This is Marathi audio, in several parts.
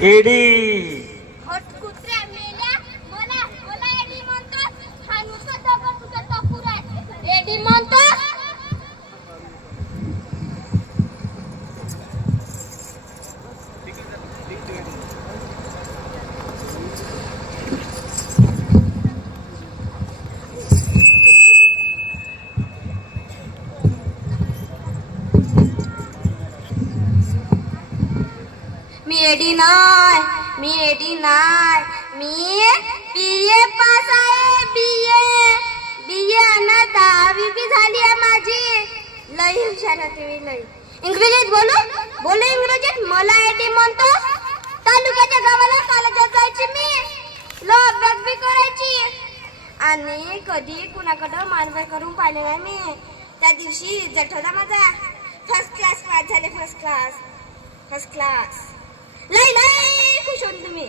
एडी हट कुत्र्या मेल्या मला मला एडी म्हणतो हा नुसतं दगड तुझं टपूर आहे एडी म्हणतो मी एडी नाय मी एडी नाय मी बीए पास आहे बीए. बीए आणि दहावी बी झाली आहे माझी. लई हुशार होते मी लई. इंग्रजीत बोलू? बोलू इंग्रजीत? मला एडी म्हणतो तालुक्याच्या गावाला कॉलेजात जायची मी. लो अभ्यास बी करायची. आणि कधी कुणाकडं मानवाय करून पाहिले नाही मी. त्या दिवशी इज्जत होता माझा फर्स्ट क्लास पास झाले फर्स्ट क्लास फर्स्ट क्लास लय लय खुश होते तुम्ही.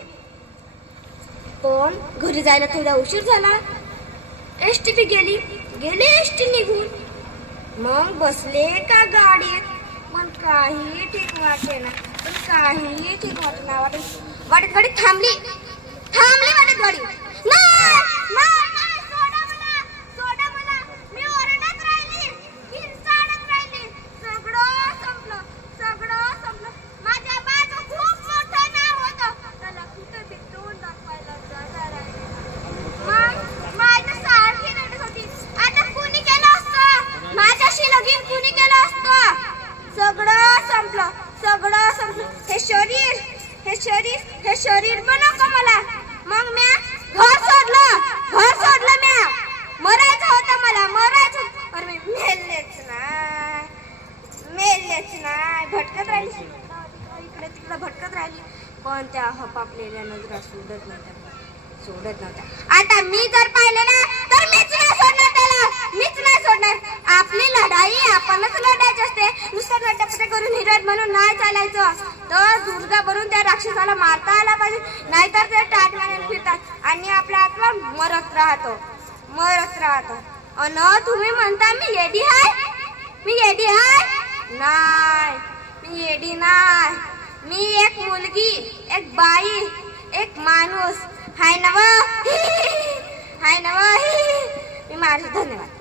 पण घरी जायला थोडा उशीर झाला. एस टी पी गेली. गेले एस टी निघून. मग बसले का गाडीत. पण काही ठीक वाटे ना पण काही ठीक वाटे ना वाटत वाटत गाडी थांबली. थांबली वाटत गाडी नाही, नाही, नाही, सोडा मला, सोडा मला. मी ओरडत राहिली, किंचाळत राहिली. सगळं संपलं, सगळं संपलं. माझ्या बाजू खूप मोठं नाव होतं. त्याला कुठं बी तोंड दाखवायला जागा राहिली नाही. मग माझी सारखी रडत होती. आता कुणी केलं असतं? माझ्याशी लगीन कुणी केलं असतं? सगळं संपलं सगळं संपलं हे शरीर हे शरीर पण नको मला? मग म्या? घर सोडलं. घर सोडलं म्या. मरायचं होतं मला. मरायचं होतं. अरे मी मेलेच नाही. मेलेच नाही. भटकत राहिली. इकडे तिकडे भटकत राहिली. पण त्या हपापलेल्या नजरा सोडत नव्हत्या. सोडत नव्हत्या. आता मी जर पाहिलं ना तर मीच नाही सोडणार त्याला. मीच नाही सोडणार. आपली लढाई आपणच लढायची असते. नुसतं लटापटे करून हिरत म्हणून नाही चालायचं. तर दुर्गा भरून त्या राक्षसाला मारता आला पाहिजे. नाहीतर ते टाट मारून फिरतात. आणि आपला आपला मरत राहतो. मरत राहतो. अन तुम्ही म्हणता मी येडी हाय? मी येडी हाय? नाही. मी येडी नाही. मी एक मुलगी एक बाई एक माणूस. हाय नव हाय नव मी माझं धन्यवाद.